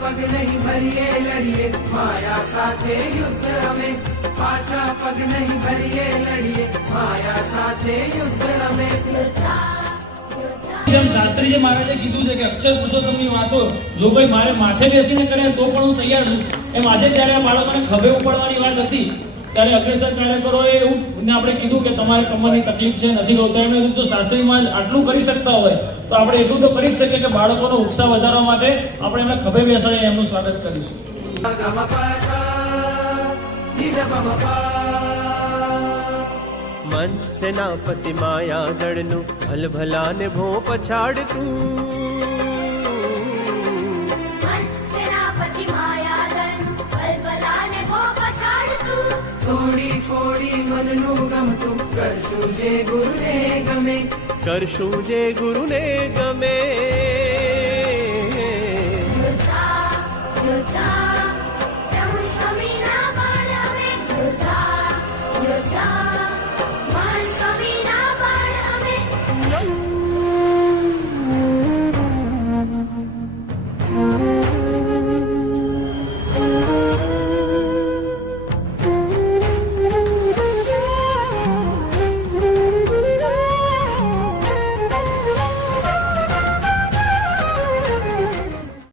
પગ નહીં ભરીએ લડીએ માયા સાથે યુદ્ધ રમે પાછા પગ નહીં ભરીએ લડીએ માયા સાથે યુદ્ધ રમે। જેમ શાસ્ત્રીજી મહારાજે કીધું છે કે અક્ષર પુરુષોત્તમની વાતો જો કોઈ મારે માથે બેસીને કરે તો પણ હું તૈયાર છું, એમ આજે જ્યારે આ બાળકોને ખભે ઉપાડવાની વાત હતી ત્યારે અગ્રેસર કાર્યકરોએ એવું આપણે કીધું કે તમારે કમરની તકલીફ છે નથી હોતા, એમ કીધું તો શાસ્ત્રીમાં આટલું કરી શકતા હોય તો આપણે એટલું તો કરી જ શકીએ કે બાળકોનો ઉત્સાહ વધારવા માટે આપણે એમને ખભે બેસાડીને એમનું સ્વાગત કરીશું। મન સેનાપતિ માયા દળનું ભલભલાને ભો પછાડતું, થોડી થોડી મનનું ગમતું કરશું જે ગુરુને ગમે, કરશું જે ગુરુને ગમે।